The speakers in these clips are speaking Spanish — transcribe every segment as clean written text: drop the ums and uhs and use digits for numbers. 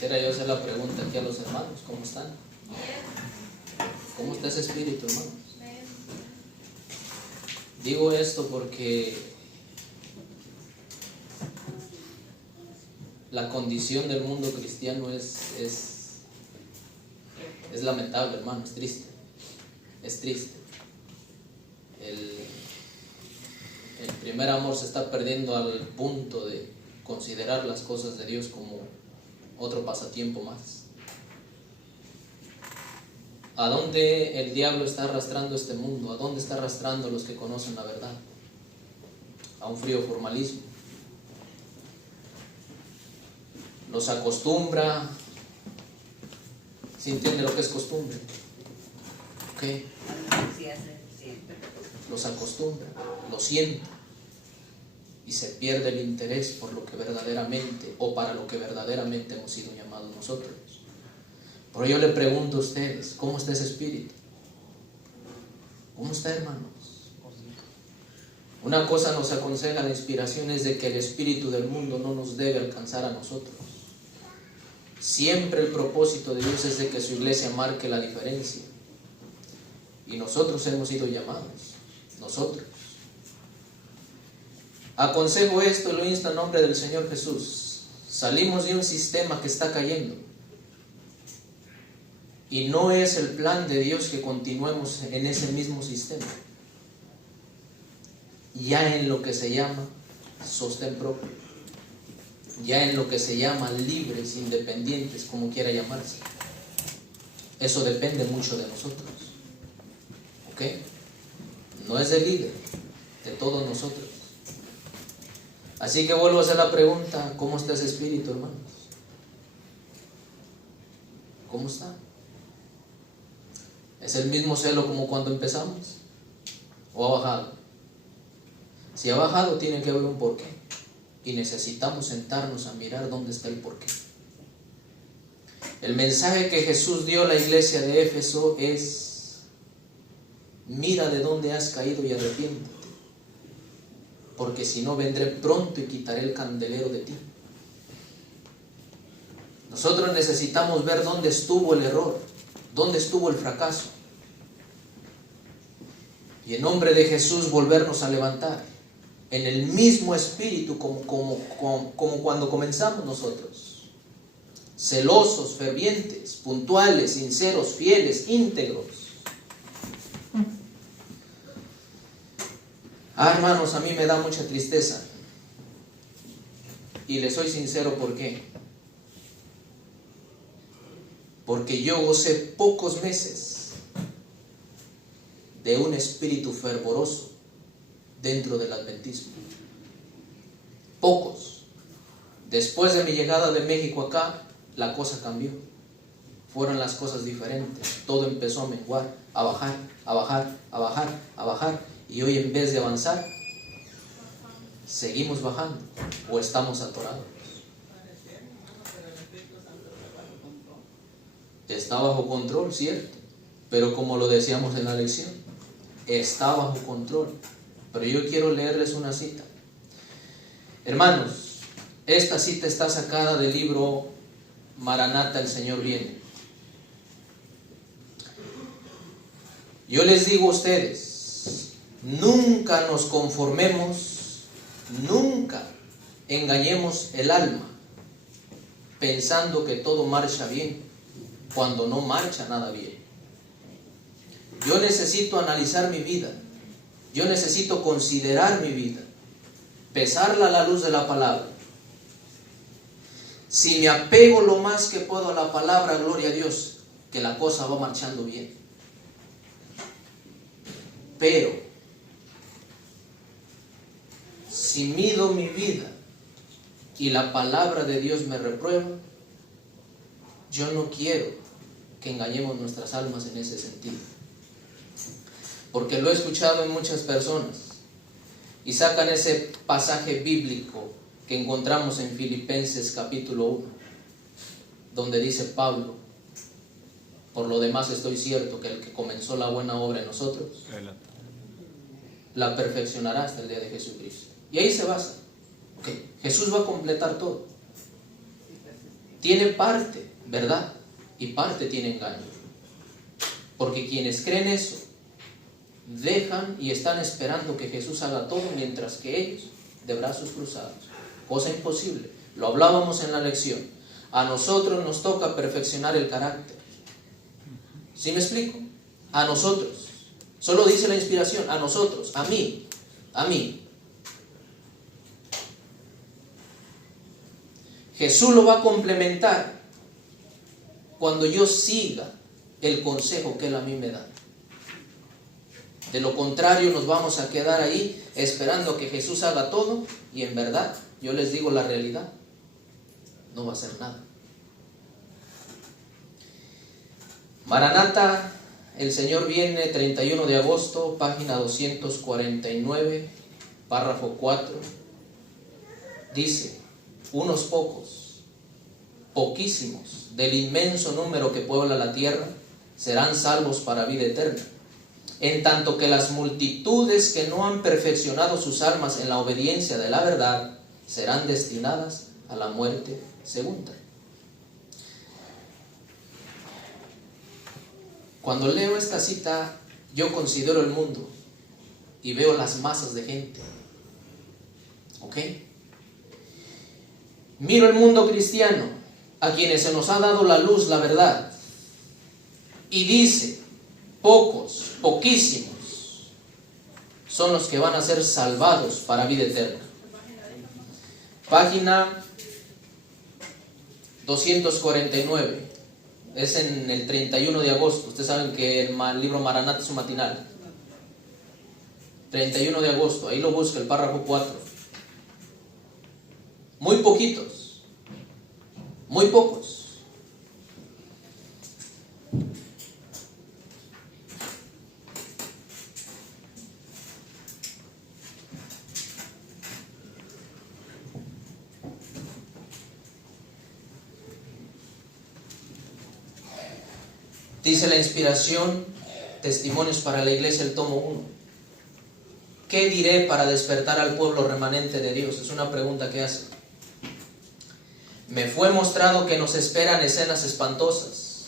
Quisiera yo hacer la pregunta aquí a los hermanos, ¿cómo están? ¿Cómo está ese espíritu, hermanos? Digo esto porque la condición del mundo cristiano es lamentable, hermano, es triste. Es triste. El primer amor se está perdiendo al punto de considerar las cosas de Dios como otro pasatiempo más. ¿A dónde el diablo está arrastrando este mundo? ¿A dónde está arrastrando a los que conocen la verdad? A un frío formalismo. Los acostumbra. ¿Se entiende lo que es costumbre? ¿Ok? Los acostumbra, lo siente y se pierde el interés por lo que verdaderamente o para lo que verdaderamente hemos sido llamados nosotros. Pero yo le pregunto a ustedes, ¿cómo está ese espíritu? ¿Cómo está, hermanos? Una cosa nos aconseja la inspiración es de que el espíritu del mundo no nos debe alcanzar a nosotros. Siempre el propósito de Dios es de que su iglesia marque la diferencia. Y nosotros hemos sido llamados. Nosotros. Aconsejo esto, lo insto en nombre del Señor Jesús. Salimos de un sistema que está cayendo. Y no es el plan de Dios que continuemos en ese mismo sistema. Ya en lo que se llama sostén propio. Ya en lo que se llama libres, independientes, como quiera llamarse. Eso depende mucho de nosotros. ¿Ok? No es del líder, de todos nosotros. Así que vuelvo a hacer la pregunta, ¿cómo está ese espíritu, hermanos? ¿Cómo está? ¿Es el mismo celo como cuando empezamos? ¿O ha bajado? Si ha bajado, tiene que haber un porqué. Y necesitamos sentarnos a mirar dónde está el porqué. El mensaje que Jesús dio a la iglesia de Éfeso es: mira de dónde has caído y arrepiéntete, porque si no vendré pronto y quitaré el candelero de ti. Nosotros necesitamos ver dónde estuvo el error, dónde estuvo el fracaso, y en nombre de Jesús volvernos a levantar en el mismo espíritu como cuando comenzamos nosotros, celosos, fervientes, puntuales, sinceros, fieles, íntegros. Hermanos, a mí me da mucha tristeza. Y les soy sincero, ¿por qué? Porque yo gocé pocos meses de un espíritu fervoroso dentro del adventismo. Pocos. Después de mi llegada de México acá, la cosa cambió. Fueron las cosas diferentes. Todo empezó a menguar, a bajar, a bajar, a bajar, a bajar. Y hoy, en vez de avanzar, seguimos bajando o estamos atorados. Está bajo control, cierto, pero como lo decíamos en la lección, está bajo control. Pero yo quiero leerles una cita. Hermanos, esta cita está sacada del libro Maranata, el Señor viene. Yo les digo a ustedes, nunca nos conformemos, nunca engañemos el alma pensando que todo marcha bien cuando no marcha nada bien. Yo necesito analizar mi vida, yo necesito considerar mi vida, pesarla a la luz de la palabra. Si me apego lo más que puedo a la palabra, gloria a Dios, que la cosa va marchando bien. Pero si mido mi vida y la palabra de Dios me reprueba, yo no quiero que engañemos nuestras almas en ese sentido. Porque lo he escuchado en muchas personas y sacan ese pasaje bíblico que encontramos en Filipenses capítulo 1, donde dice Pablo: por lo demás estoy cierto que el que comenzó la buena obra en nosotros la perfeccionará hasta el día de Jesucristo. Y ahí se basa. Okay. Jesús va a completar todo. tiene parte verdad y parte tiene engaño. Porque quienes creen eso, dejan y están esperando que Jesús haga todo, mientras que ellos, de brazos cruzados. Cosa imposible. Lo hablábamos en la lección. A nosotros nos toca perfeccionar el carácter. ¿Sí me explico? A nosotros. Solo dice la inspiración, a nosotros, a mí. Jesús lo va a complementar cuando yo siga el consejo que Él a mí me da. De lo contrario, nos vamos a quedar ahí esperando que Jesús haga todo, y en verdad, yo les digo la realidad, no va a hacer nada. Maranata, el Señor viene, 31 de agosto, página 249, párrafo 4, dice: unos pocos, poquísimos, del inmenso número que puebla la tierra, serán salvos para vida eterna, en tanto que las multitudes que no han perfeccionado sus almas en la obediencia de la verdad, serán destinadas a la muerte segunda. Cuando leo esta cita, yo considero el mundo y veo las masas de gente. ¿Ok? Miro el mundo cristiano, a quienes se nos ha dado la luz, la verdad, y dice: pocos, poquísimos, son los que van a ser salvados para vida eterna. Página 249. Es en el 31 de agosto. Ustedes saben que el libro Maranata es un matinal. 31 de agosto, ahí lo busca, el párrafo 4. Muy poquitos, muy pocos. Dice la inspiración, Testimonios para la Iglesia, el tomo 1. ¿Qué diré para despertar al pueblo remanente de Dios? Es una pregunta que hace. Me fue mostrado que nos esperan escenas espantosas.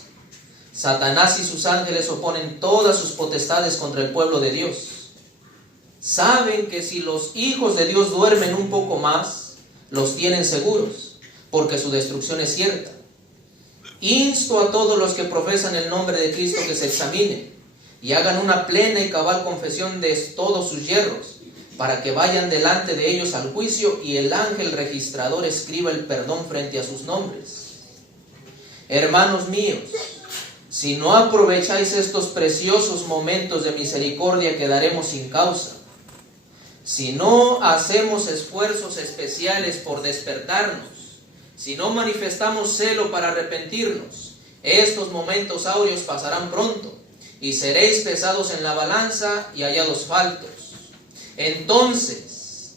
Satanás y sus ángeles oponen todas sus potestades contra el pueblo de Dios. Saben que si los hijos de Dios duermen un poco más, los tienen seguros, porque su destrucción es cierta. Insto a todos los que profesan el nombre de Cristo que se examinen y hagan una plena y cabal confesión de todos sus yerros, para que vayan delante de ellos al juicio y el ángel registrador escriba el perdón frente a sus nombres. Hermanos míos, si no aprovecháis estos preciosos momentos de misericordia, quedaremos sin causa. Si no hacemos esfuerzos especiales por despertarnos, si no manifestamos celo para arrepentirnos, estos momentos áureos pasarán pronto, y seréis pesados en la balanza y hallados faltos. Entonces,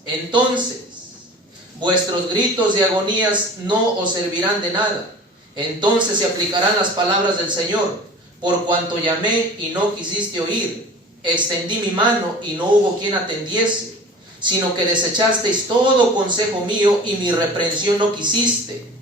vuestros gritos de agonías no os servirán de nada. Entonces se aplicarán las palabras del Señor: por cuanto llamé y no quisiste oír, extendí mi mano y no hubo quien atendiese, sino que desechasteis todo consejo mío y mi reprensión no quisiste.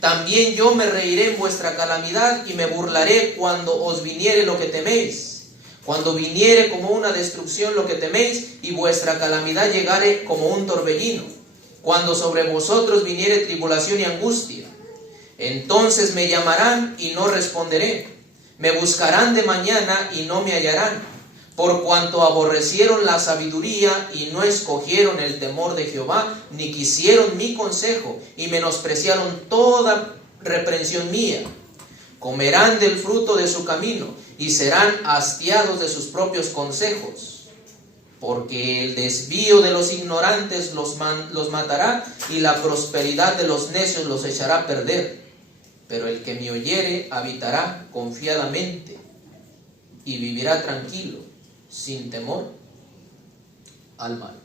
También yo me reiré en vuestra calamidad y me burlaré cuando os viniere lo que teméis. Cuando viniere como una destrucción lo que teméis y vuestra calamidad llegare como un torbellino. Cuando sobre vosotros viniere tribulación y angustia. Entonces me llamarán y no responderé. Me buscarán de mañana y no me hallarán. Por cuanto aborrecieron la sabiduría y no escogieron el temor de Jehová, ni quisieron mi consejo, y menospreciaron toda reprensión mía. Comerán del fruto de su camino, y serán hastiados de sus propios consejos. Porque el desvío de los ignorantes los matará, y la prosperidad de los necios los echará a perder. Pero el que me oyere habitará confiadamente, y vivirá tranquilo, sin temor al mal.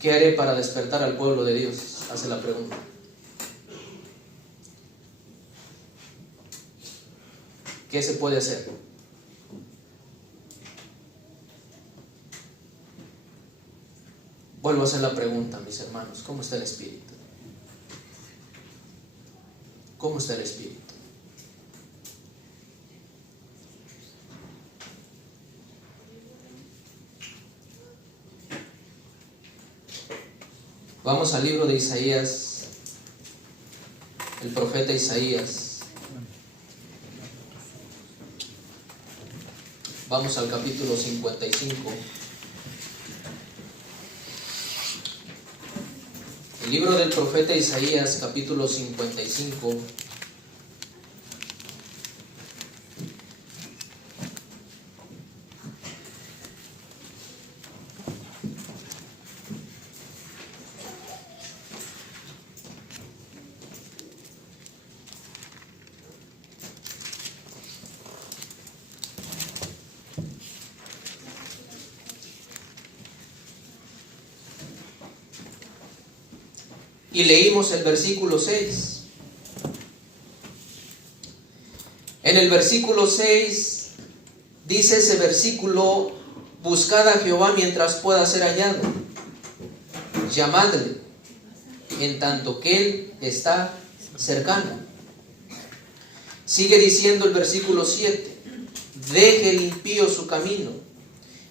¿Qué haré para despertar al pueblo de Dios? Hace la pregunta. ¿Qué se puede hacer? Vuelvo a hacer la pregunta, mis hermanos, ¿cómo está el espíritu? ¿Cómo está el espíritu? Vamos al libro de Isaías, el profeta Isaías. Vamos al capítulo 55. El libro del profeta Isaías, capítulo 55. Y leímos el versículo 6. En el versículo 6 dice ese versículo: buscad a Jehová mientras pueda ser hallado, llamadle en tanto que Él está cercano. Sigue diciendo el versículo 7: deje el impío su camino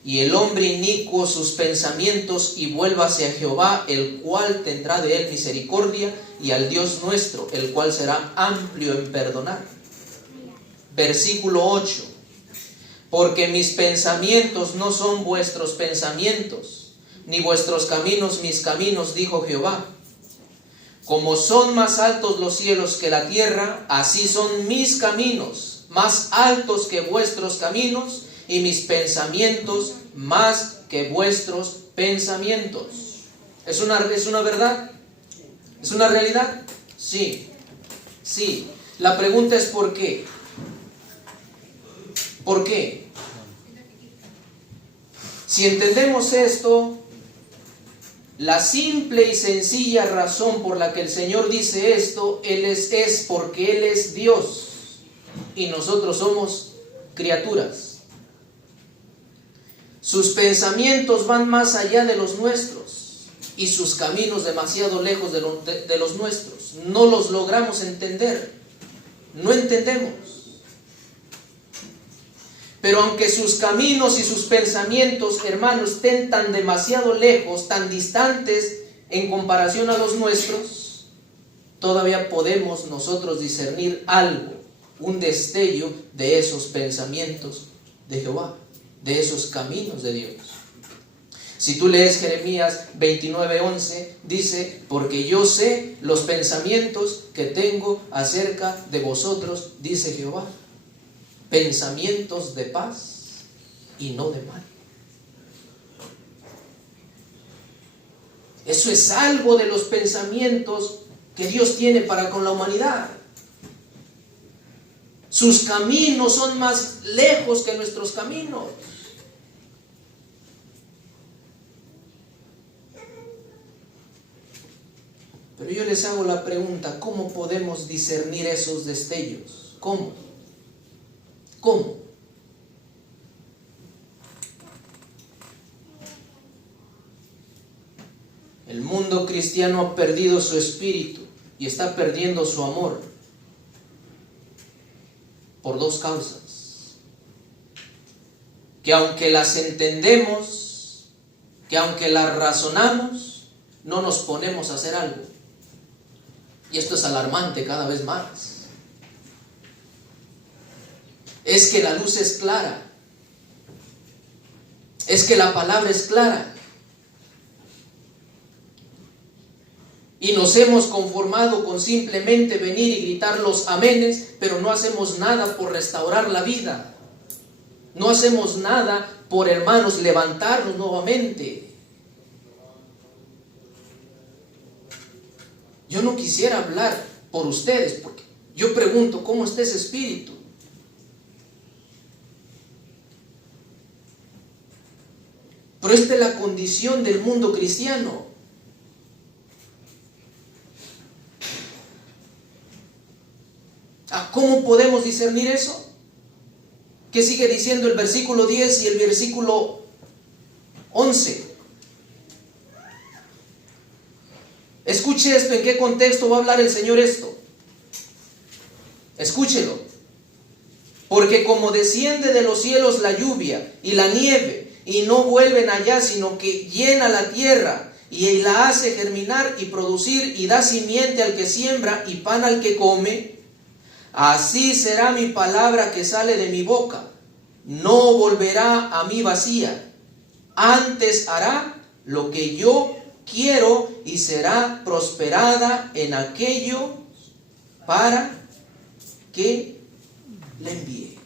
y el hombre inicuo sus pensamientos, y vuélvase a Jehová, el cual tendrá de él misericordia, y al Dios nuestro, el cual será amplio en perdonar. Versículo 8: porque mis pensamientos no son vuestros pensamientos, ni vuestros caminos mis caminos, dijo Jehová. Como son más altos los cielos que la tierra, así son mis caminos más altos que vuestros caminos, y mis pensamientos más que vuestros pensamientos. ¿Es una verdad? ¿Es una realidad? Sí. Sí. La pregunta es ¿por qué? ¿Por qué? Si entendemos esto, la simple y sencilla razón por la que el Señor dice esto, es porque Él es Dios y nosotros somos criaturas. Sus pensamientos van más allá de los nuestros y sus caminos demasiado lejos de los nuestros. No los logramos entender, no entendemos. Pero aunque sus caminos y sus pensamientos, hermanos, estén tan demasiado lejos, tan distantes en comparación a los nuestros, todavía podemos nosotros discernir algo, un destello de esos pensamientos de Jehová, de esos caminos de Dios. Si tú lees Jeremías 29:11, dice: porque yo sé los pensamientos que tengo acerca de vosotros, dice Jehová, pensamientos de paz y no de mal. Eso es algo de los pensamientos que Dios tiene para con la humanidad. Sus caminos son más lejos que nuestros caminos. Pero yo les hago la pregunta: ¿cómo podemos discernir esos destellos? ¿Cómo? ¿Cómo? El mundo cristiano ha perdido su espíritu y está perdiendo su amor por dos causas. Que aunque las entendemos, que aunque las razonamos, no nos ponemos a hacer algo. Y esto es alarmante cada vez más. Es que la luz es clara. Es que la palabra es clara. Y nos hemos conformado con simplemente venir y gritar los amenes, pero no hacemos nada por restaurar la vida. No hacemos nada por, hermanos, levantarnos nuevamente. Yo no quisiera hablar por ustedes, porque yo pregunto: ¿cómo está ese espíritu? Pero esta es la condición del mundo cristiano. ¿Cómo podemos discernir eso? ¿Qué sigue diciendo el versículo 10 y el versículo 11? Escuche esto, ¿en qué contexto va a hablar el Señor esto? Escúchelo. Porque como desciende de los cielos la lluvia y la nieve, y no vuelven allá, sino que llena la tierra, y la hace germinar y producir, y da simiente al que siembra, y pan al que come, así será mi palabra que sale de mi boca. No volverá a mí vacía, antes hará lo que yo quiero, y será prosperada en aquello para que le envíe.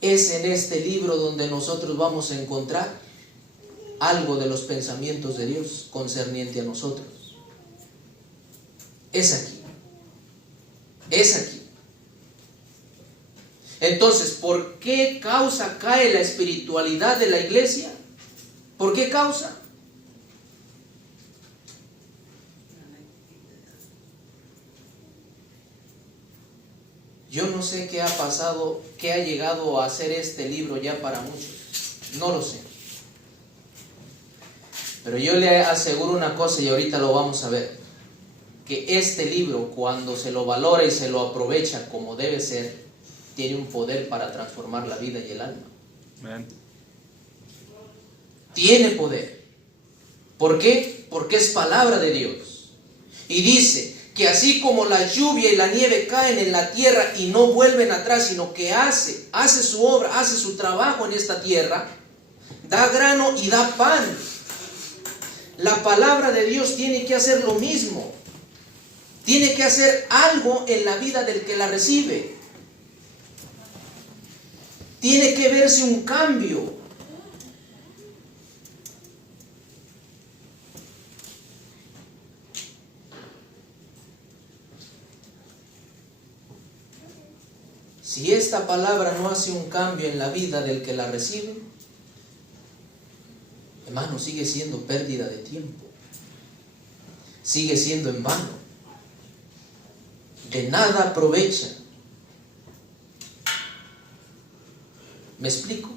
Es en este libro donde nosotros vamos a encontrar algo de los pensamientos de Dios concerniente a nosotros. Es aquí. Es aquí. Entonces, ¿por qué causa cae la espiritualidad de la iglesia? ¿Por qué causa? Yo no sé qué ha pasado, qué ha llegado a ser este libro ya para muchos. No lo sé. Pero yo le aseguro una cosa, y ahorita lo vamos a ver, que este libro, cuando se lo valora y se lo aprovecha como debe ser, tiene un poder para transformar la vida y el alma. Amén. Tiene poder. ¿Por qué? Porque es palabra de Dios. Y dice que así como la lluvia y la nieve caen en la tierra y no vuelven atrás, sino que hace su obra, hace su trabajo en esta tierra, da grano y da pan. La palabra de Dios tiene que hacer lo mismo. Tiene que hacer algo en la vida del que la recibe. Tiene que verse un cambio. Si esta palabra no hace un cambio en la vida del que la recibe, hermano, sigue siendo pérdida de tiempo. Sigue siendo en vano. De nada aprovecha. ¿Me explico?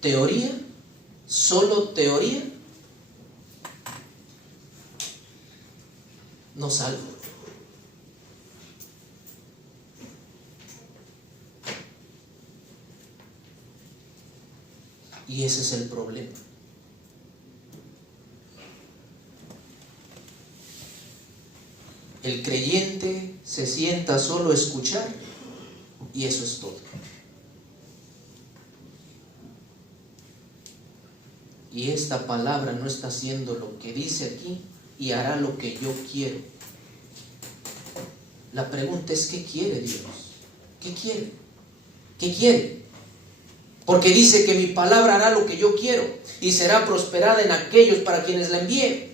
Teoría, solo teoría, no salva. Y ese es el problema. El creyente se sienta solo a escuchar y eso es todo. Y esta palabra no está haciendo lo que dice aquí y hará lo que yo quiero. La pregunta es, ¿qué quiere Dios? ¿Qué quiere? ¿Qué quiere? Porque dice que mi palabra hará lo que yo quiero y será prosperada en aquellos para quienes la envíe.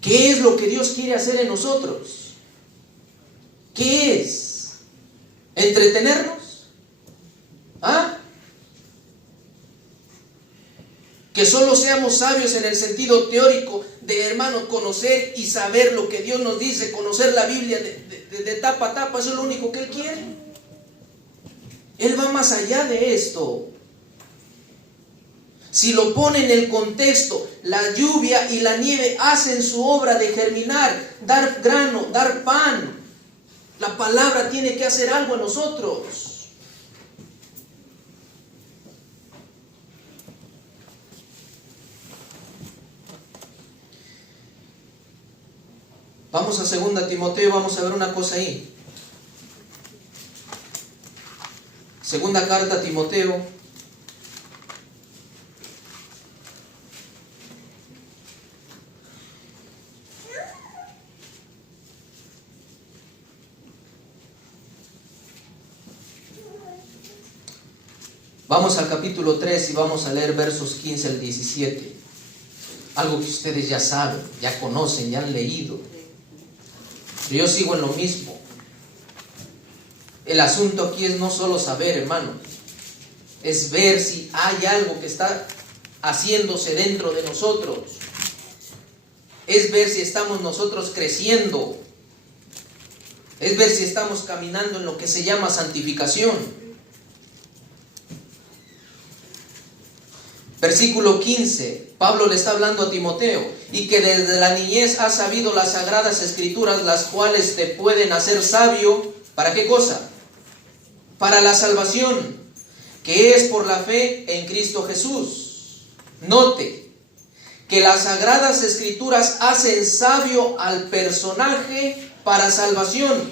¿Qué es lo que Dios quiere hacer en nosotros? ¿Qué es? ¿Entretenernos? ¿Ah? Que solo seamos sabios en el sentido teórico de, hermano, conocer y saber lo que Dios nos dice, conocer la Biblia de tapa a tapa, eso es lo único que Él quiere. Él va más allá de esto. Si lo pone en el contexto, la lluvia y la nieve hacen su obra de germinar, dar grano, dar pan. La palabra tiene que hacer algo en nosotros. Vamos a 2 Timoteo y vamos a ver una cosa ahí. Segunda carta a Timoteo. Vamos al capítulo 3 y vamos a leer versos 15 al 17. Algo que ustedes ya saben, ya conocen, ya han leído. Pero yo sigo en lo mismo. El asunto aquí es no solo saber, hermano, es ver si hay algo que está haciéndose dentro de nosotros. Es ver si estamos nosotros creciendo. Es ver si estamos caminando en lo que se llama santificación. Versículo 15, Pablo le está hablando a Timoteo, y que desde la niñez has sabido las sagradas escrituras, las cuales te pueden hacer sabio. ¿Para qué cosa? Para la salvación, que es por la fe en Cristo Jesús. Note que las sagradas escrituras hacen sabio al personaje para salvación.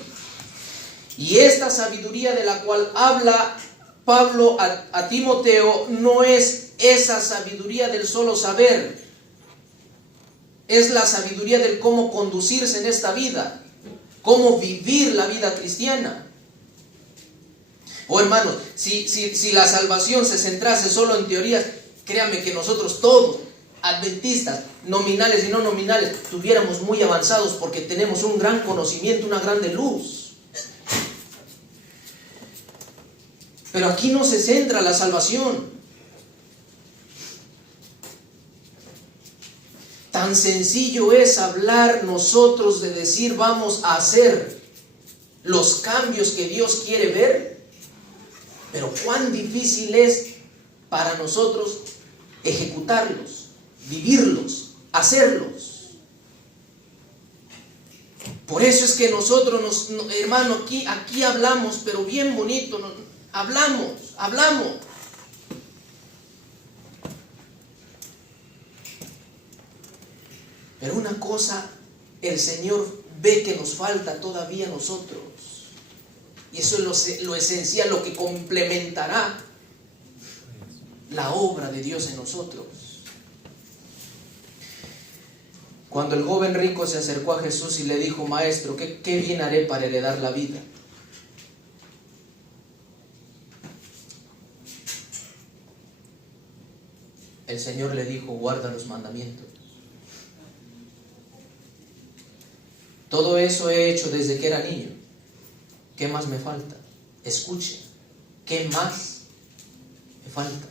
Y esta sabiduría de la cual habla Pablo a Timoteo no es esa sabiduría del solo saber, es la sabiduría del cómo conducirse en esta vida, cómo vivir la vida cristiana. Oh hermanos, si la salvación se centrase solo en teorías, créanme que nosotros todos, adventistas, nominales y no nominales, estuviéramos muy avanzados porque tenemos un gran conocimiento, una grande luz. Pero aquí no se centra la salvación. Tan sencillo es hablar nosotros de decir vamos a hacer los cambios que Dios quiere ver, pero cuán difícil es para nosotros ejecutarlos, vivirlos, hacerlos. Por eso es que nosotros, hermano, aquí hablamos, pero bien bonito, hablamos. Pero una cosa, el Señor ve que nos falta todavía a nosotros. Y eso es lo esencial, lo que complementará la obra de Dios en nosotros. Cuando el joven rico se acercó a Jesús y le dijo: Maestro, ¿qué bien haré para heredar la vida? El Señor le dijo: guarda los mandamientos. Todo eso he hecho desde que era niño. ¿Qué más me falta? Escuche, ¿qué más me falta?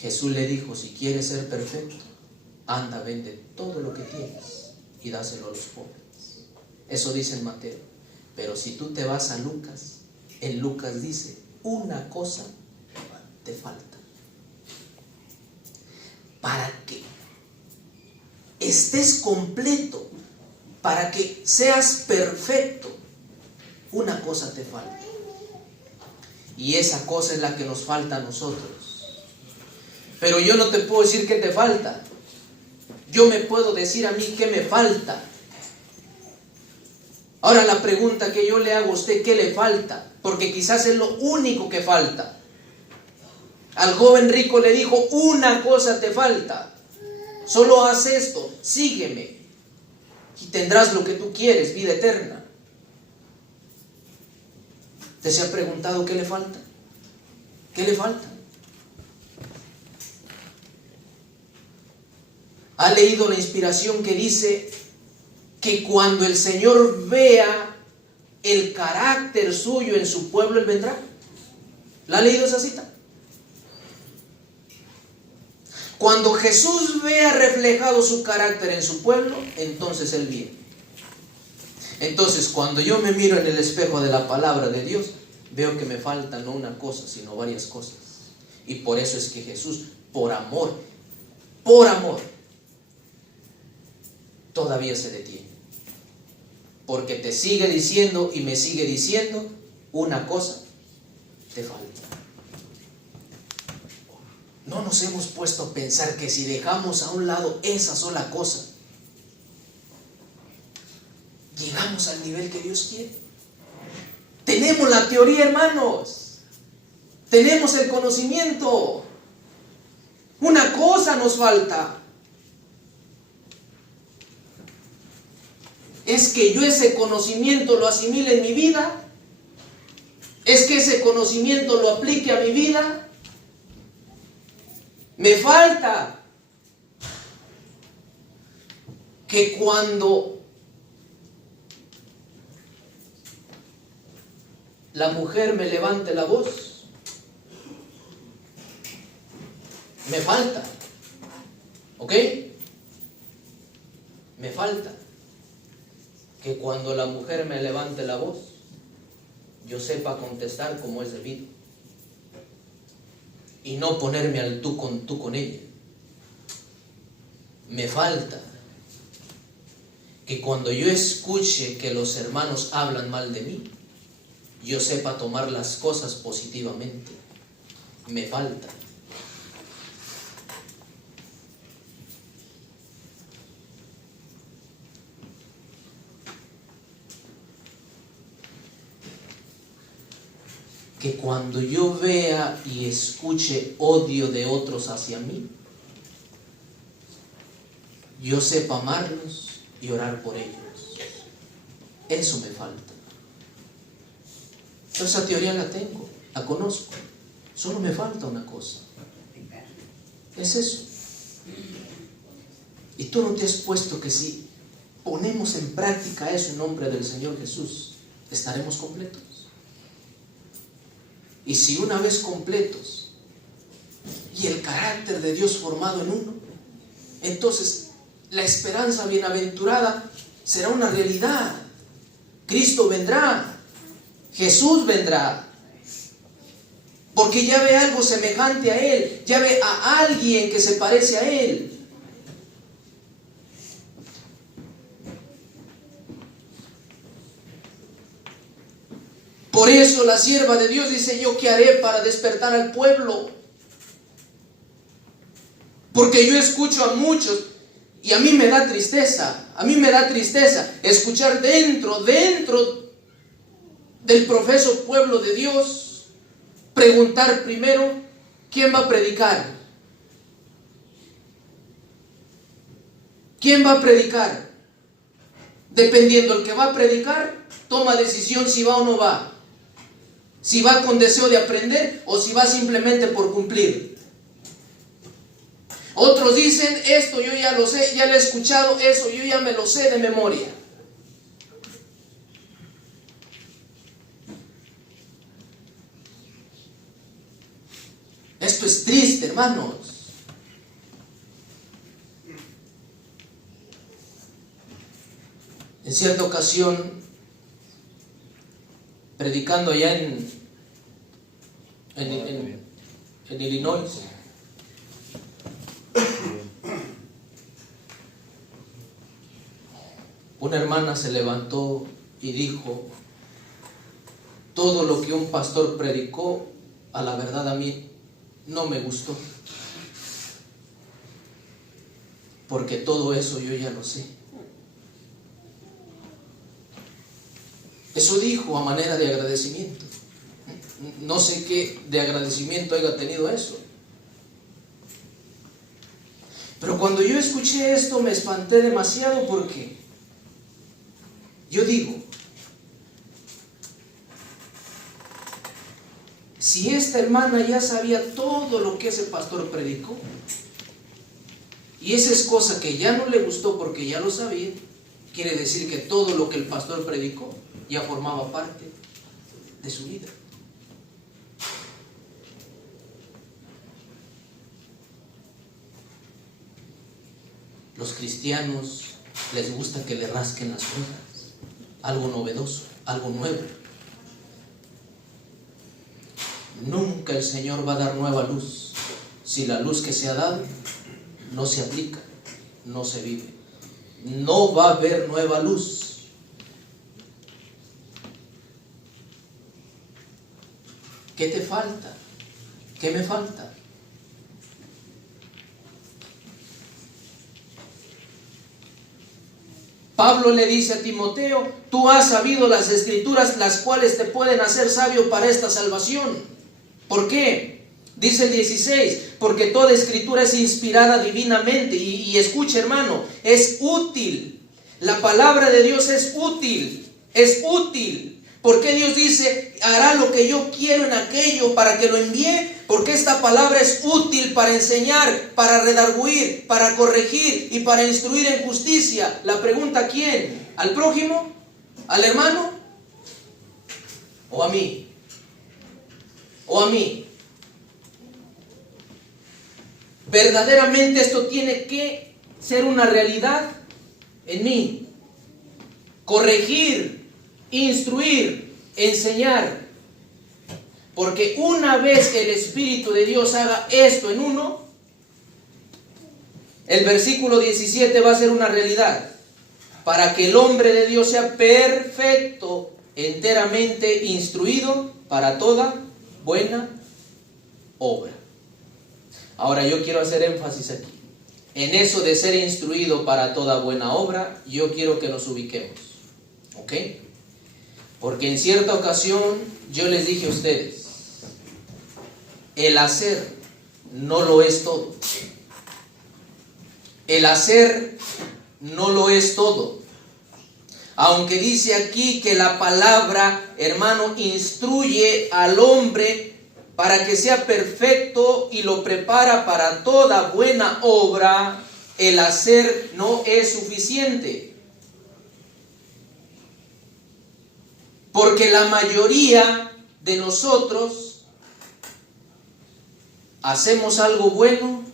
Jesús le dijo: si quieres ser perfecto, anda, vende todo lo que tienes y dáselo a los pobres. Eso dice en Mateo. Pero si tú te vas a Lucas, en Lucas dice: una cosa te falta. Para que estés completo, para que seas perfecto, una cosa te falta. Y esa cosa es la que nos falta a nosotros. Pero yo no te puedo decir qué te falta. Yo me puedo decir a mí qué me falta. Ahora la pregunta que yo le hago a usted: ¿qué le falta? Porque quizás es lo único que falta. Al joven rico le dijo: una cosa te falta. Solo haz esto, sígueme y tendrás lo que tú quieres, vida eterna. ¿Usted se ha preguntado qué le falta? ¿Qué le falta? ¿Ha leído la inspiración que dice que cuando el Señor vea el carácter suyo en su pueblo, Él vendrá? ¿La ha leído esa cita? Cuando Jesús vea reflejado su carácter en su pueblo, entonces Él viene. Entonces, cuando yo me miro en el espejo de la palabra de Dios, veo que me falta no una cosa, sino varias cosas. Y por eso es que Jesús, por amor, todavía se detiene. Porque te sigue diciendo y me sigue diciendo: una cosa te falta. No nos hemos puesto a pensar que si dejamos a un lado esa sola cosa, llegamos al nivel que Dios quiere. Tenemos la teoría, hermanos. Tenemos el conocimiento. Una cosa nos falta. Es que yo ese conocimiento lo asimile en mi vida. Es que ese conocimiento lo aplique a mi vida. Me falta que cuando la mujer me levante la voz, me falta, ¿ok? Me falta que cuando la mujer me levante la voz, yo sepa contestar como es debido. y no ponerme al tú con ella. Me falta que cuando yo escuche que los hermanos hablan mal de mí, yo sepa tomar las cosas positivamente. Me falta. Que cuando yo vea y escuche odio de otros hacia mí, yo sepa amarlos y orar por ellos. Eso me falta. Esa teoría la tengo, la conozco. Solo me falta una cosa. Es eso. Y tú no te has puesto que si ponemos en práctica eso en nombre del Señor Jesús, estaremos completos. Y si una vez completos y el carácter de Dios formado en uno, entonces la esperanza bienaventurada será una realidad. Cristo vendrá, Jesús vendrá, porque ya ve algo semejante a Él, ya ve a alguien que se parece a Él. Por eso la sierva de Dios dice: ¿yo qué haré para despertar al pueblo? Porque yo escucho a muchos y a mí me da tristeza, escuchar dentro del profeso pueblo de Dios, preguntar primero: ¿quién va a predicar? ¿Quién va a predicar? Dependiendo el que va a predicar, toma decisión si va o no va. Si va con deseo de aprender o si va simplemente por cumplir. Otros dicen: esto yo ya lo sé, ya lo he escuchado, eso yo ya me lo sé de memoria. Esto es triste, hermanos. En cierta ocasión, predicando allá en Illinois, una hermana se levantó y dijo: todo lo que un pastor predicó, a la verdad a mí no me gustó, porque todo eso yo ya lo sé. Eso dijo a manera de agradecimiento. No sé qué de agradecimiento haya tenido eso. Pero cuando yo escuché esto me espanté demasiado, porque yo digo: si esta hermana ya sabía todo lo que ese pastor predicó, y esa es cosa que ya no le gustó porque ya lo sabía, quiere decir que todo lo que el pastor predicó ya formaba parte de su vida. Los cristianos les gusta que le rasquen las orejas, algo novedoso, algo nuevo. Nunca el Señor va a dar nueva luz si la luz que se ha dado no se aplica, no se vive. No va a haber nueva luz. ¿Qué te falta? ¿Qué me falta? Pablo le dice a Timoteo: tú has sabido las escrituras, las cuales te pueden hacer sabio para esta salvación. ¿Por qué? Dice el 16: porque toda escritura es inspirada divinamente. Y escucha, hermano, es útil. La palabra de Dios es útil. Es útil. ¿Por qué Dios dice: hará lo que yo quiero en aquello para que lo envíe? Porque esta palabra es útil para enseñar, para redarguir, para corregir y para instruir en justicia. La pregunta: ¿a quién? ¿Al prójimo? ¿Al hermano? ¿O a mí? ¿O a mí? Verdaderamente esto tiene que ser una realidad en mí. Corregir, instruir, enseñar. Porque una vez que el Espíritu de Dios haga esto en uno, el versículo 17 va a ser una realidad. Para que el hombre de Dios sea perfecto, enteramente instruido para toda buena obra. Ahora yo quiero hacer énfasis aquí. En eso de ser instruido para toda buena obra, yo quiero que nos ubiquemos. ¿Ok? Porque en cierta ocasión yo les dije a ustedes, el hacer no lo es todo. El hacer no lo es todo. Aunque dice aquí que la palabra, hermano, instruye al hombre para que sea perfecto y lo prepara para toda buena obra, el hacer no es suficiente. Porque la mayoría de nosotros hacemos algo bueno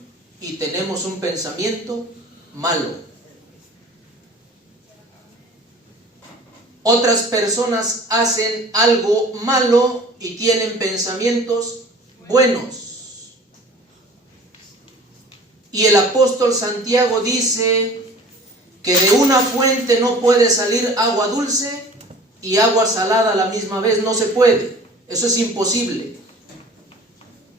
y tenemos un pensamiento malo. Otras personas hacen algo malo y tienen pensamientos buenos. Y el apóstol Santiago dice que de una fuente no puede salir agua dulce y agua salada a la misma vez. No se puede. Eso es imposible.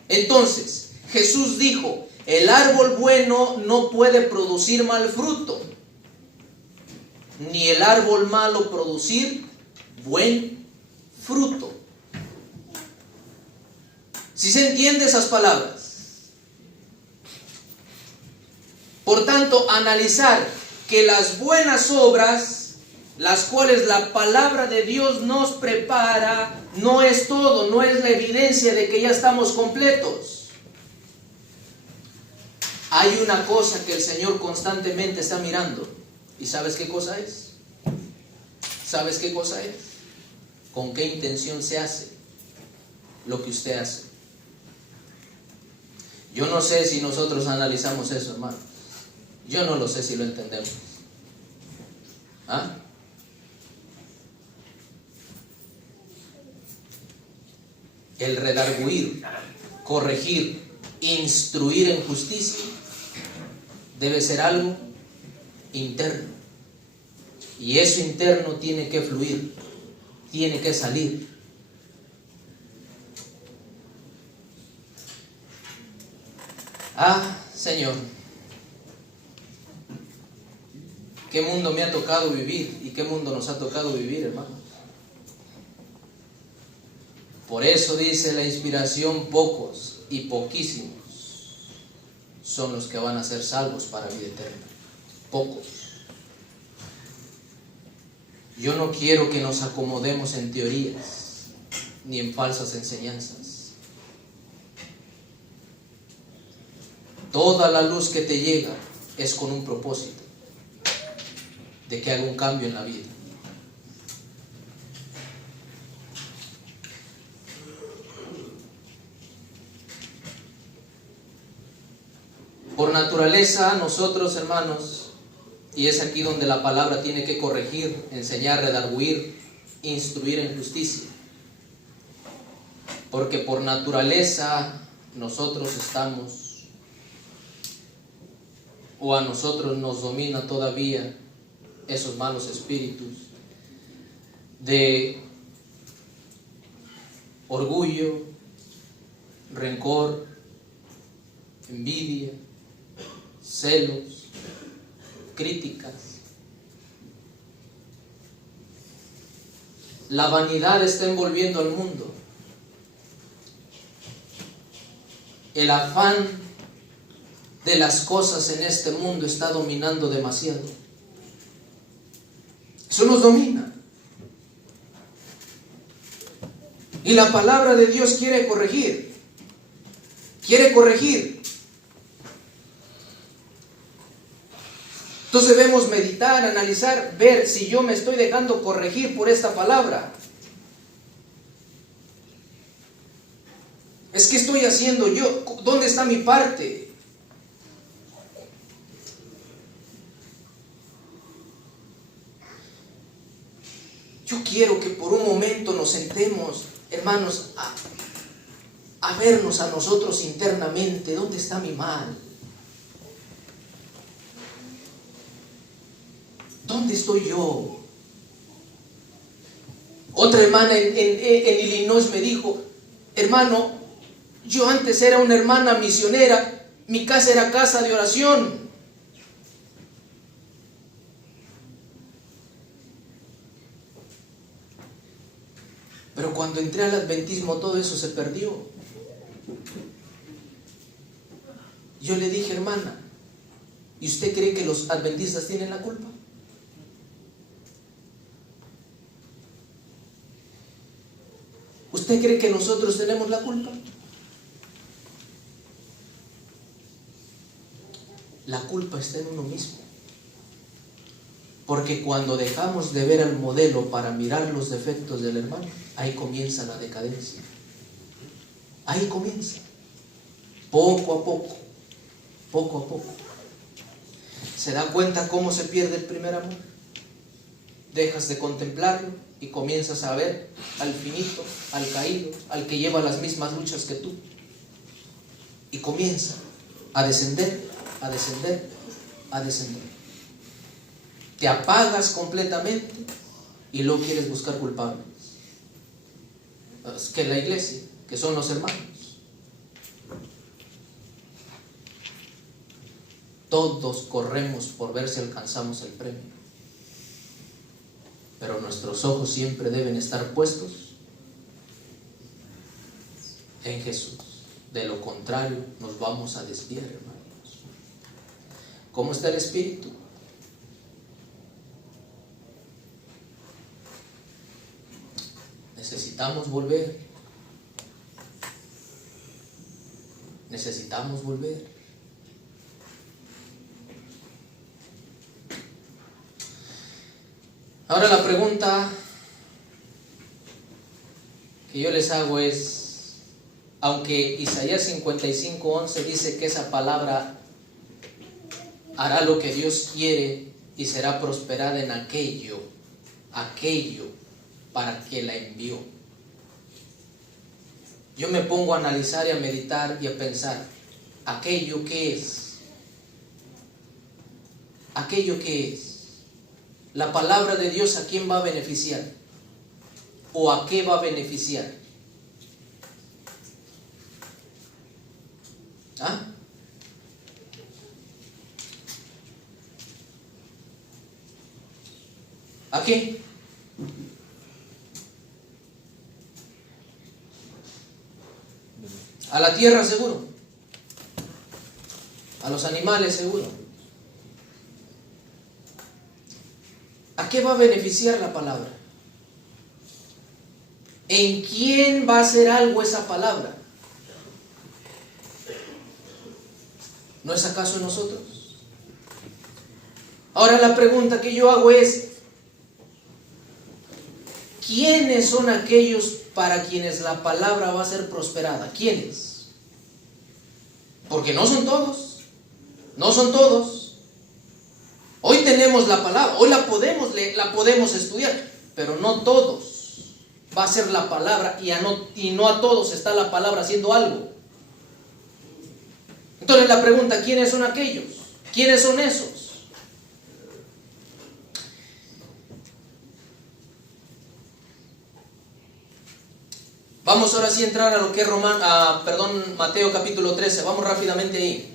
Entonces, Jesús dijo, el árbol bueno no puede producir mal fruto, ni el árbol malo producir buen fruto. ¿Sí se entiende esas palabras? Por tanto, analizar que las buenas obras, las cuales la palabra de Dios nos prepara, no es todo, no es la evidencia de que ya estamos completos. Hay una cosa que el Señor constantemente está mirando. ¿Y sabes qué cosa es? ¿Sabes qué cosa es? ¿Con qué intención se hace lo que usted hace? Yo no sé si nosotros analizamos eso, hermano. Yo no lo sé si lo entendemos. ¿Ah? El redarguir, corregir, instruir en justicia debe ser algo interno. Y eso interno tiene que fluir, tiene que salir. Ah, Señor, qué mundo me ha tocado vivir y qué mundo nos ha tocado vivir, hermano. Por eso dice la inspiración, pocos y poquísimos son los que van a ser salvos para vida eterna. Pocos. Yo no quiero que nos acomodemos en teorías ni en falsas enseñanzas. Toda la luz que te llega es con un propósito de que haga un cambio en la vida. Por naturaleza, nosotros, hermanos, y es aquí donde la palabra tiene que corregir, enseñar, redarguir, instruir en justicia. Porque por naturaleza nosotros estamos, o a nosotros nos domina todavía esos malos espíritus de orgullo, rencor, envidia, celos, críticas. La vanidad está envolviendo al mundo. El afán de las cosas en este mundo está dominando demasiado. Eso nos domina. Y la palabra de Dios quiere corregir. Quiere corregir. Entonces debemos meditar, analizar, ver si yo me estoy dejando corregir por esta palabra. ¿Es que estoy haciendo yo? ¿Dónde está mi parte? Yo quiero que por un momento nos sentemos, hermanos, a vernos a nosotros internamente. ¿Dónde está mi mal? ¿Dónde estoy yo? Otra hermana en Illinois me dijo: hermano, yo antes era una hermana misionera, mi casa era casa de oración. Pero cuando entré al adventismo todo eso se perdió. Yo le dije: hermana, ¿y usted cree que los adventistas tienen la culpa? ¿Usted cree que nosotros tenemos la culpa? La culpa está en uno mismo. Porque cuando dejamos de ver al modelo para mirar los defectos del hermano, ahí comienza la decadencia. Ahí comienza. Poco a poco. Poco a poco. ¿Se da cuenta cómo se pierde el primer amor? Dejas de contemplarlo y comienzas a ver al finito, al caído, al que lleva las mismas luchas que tú. Y comienza a descender, a descender, a descender. Te apagas completamente y luego quieres buscar culpables. Es que la iglesia, que son los hermanos. Todos corremos por ver si alcanzamos el premio. Pero nuestros ojos siempre deben estar puestos en Jesús. De lo contrario, nos vamos a desviar, hermanos. ¿Cómo está el espíritu? Necesitamos volver. Necesitamos volver. Ahora la pregunta que yo les hago es, aunque Isaías 55:11 dice que esa palabra hará lo que Dios quiere y será prosperada en aquello para que la envió. Yo me pongo a analizar y a meditar y a pensar, ¿aquello qué es? ¿Aquello qué es? La palabra de Dios, ¿a quién va a beneficiar? ¿O a qué va a beneficiar? ¿Ah? ¿A qué? A la tierra seguro. A los animales seguro. ¿A qué va a beneficiar la palabra? ¿En quién va a hacer algo esa palabra? ¿No es acaso en nosotros? Ahora la pregunta que yo hago es, ¿quiénes son aquellos para quienes la palabra va a ser prosperada? ¿Quiénes? Porque no son todos. No son todos. Hoy tenemos la palabra, hoy la podemos estudiar, pero no todos va a ser la palabra y no a todos está la palabra haciendo algo. Entonces la pregunta, ¿quiénes son aquellos? ¿Quiénes son esos? Vamos ahora sí a entrar a lo que es Mateo capítulo 13, vamos rápidamente ahí.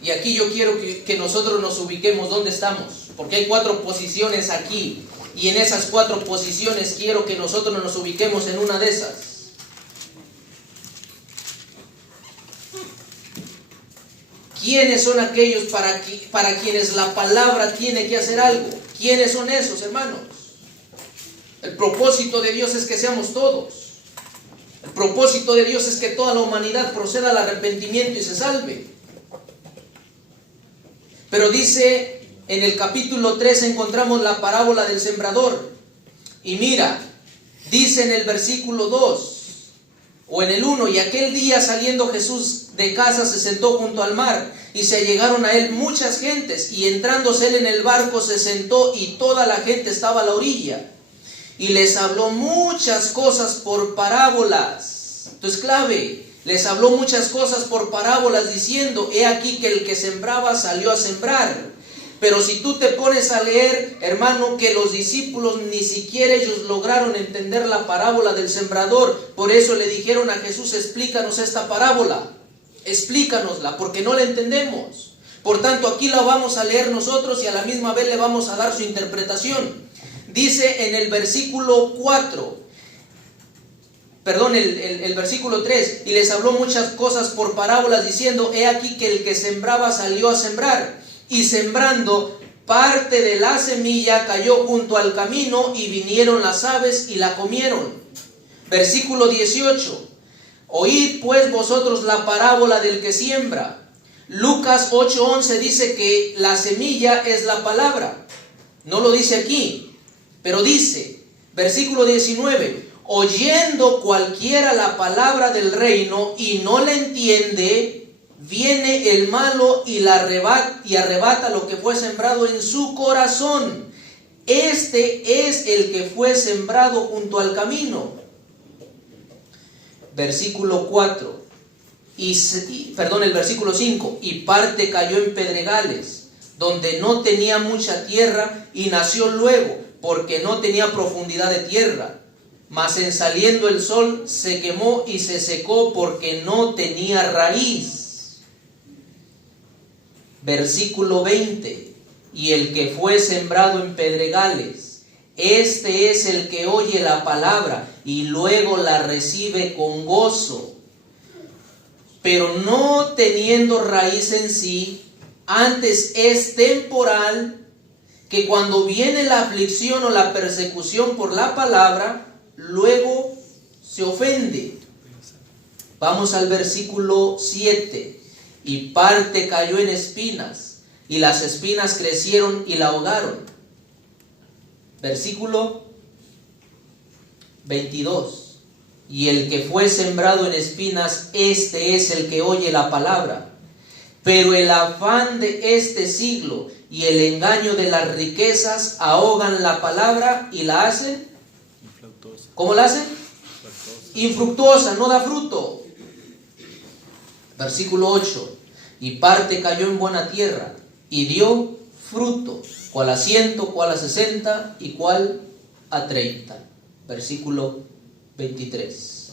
Y aquí yo quiero que nosotros nos ubiquemos dónde estamos, porque hay 4 posiciones aquí, y en esas 4 posiciones quiero que nosotros nos ubiquemos en una de esas. ¿Quiénes son aquellos para quienes la palabra tiene que hacer algo? ¿Quiénes son esos, hermanos? El propósito de Dios es que seamos todos. El propósito de Dios es que toda la humanidad proceda al arrepentimiento y se salve. Pero dice, en el capítulo 3 encontramos la parábola del sembrador. Y mira, dice en el versículo 2, o en el 1, y aquel día saliendo Jesús de casa se sentó junto al mar, y se allegaron a él muchas gentes, y entrándose él en el barco se sentó, y toda la gente estaba a la orilla. Y les habló muchas cosas por parábolas. Esto es clave. Les habló muchas cosas por parábolas diciendo, he aquí que el que sembraba salió a sembrar. Pero si tú te pones a leer, hermano, que los discípulos ni siquiera ellos lograron entender la parábola del sembrador. Por eso le dijeron a Jesús, explícanos esta parábola. Explícanosla, porque no la entendemos. Por tanto, aquí la vamos a leer nosotros y a la misma vez le vamos a dar su interpretación. Dice en el versículo 4, perdón, el versículo 3, y les habló muchas cosas por parábolas diciendo, he aquí que el que sembraba salió a sembrar. Y sembrando, parte de la semilla cayó junto al camino y vinieron las aves y la comieron. Versículo 18. Oíd pues vosotros la parábola del que siembra. Lucas 8:11 dice que la semilla es la palabra. No lo dice aquí, pero dice, versículo 19, oyendo cualquiera la palabra del reino y no la entiende, viene el malo y arrebata lo que fue sembrado en su corazón. Este es el que fue sembrado junto al camino. Versículo 4. El versículo 5. Y parte cayó en pedregales, donde no tenía mucha tierra, y nació luego, porque no tenía profundidad de tierra. Mas en saliendo el sol se quemó y se secó, porque no tenía raíz. Versículo 20, y el que fue sembrado en pedregales, este es el que oye la palabra y luego la recibe con gozo, pero no teniendo raíz en sí, antes es temporal, que cuando viene la aflicción o la persecución por la palabra, luego se ofende. Vamos al versículo 7. Y parte cayó en espinas, y las espinas crecieron y la ahogaron. Versículo 22. Y el que fue sembrado en espinas, este es el que oye la palabra. Pero el afán de este siglo y el engaño de las riquezas ahogan la palabra y la hacen. ¿Cómo la hacen? Infructuosa, no da fruto. Versículo 8. Y parte cayó en buena tierra y dio fruto, cual a 100, cual a 60 y cual a 30. Versículo 23.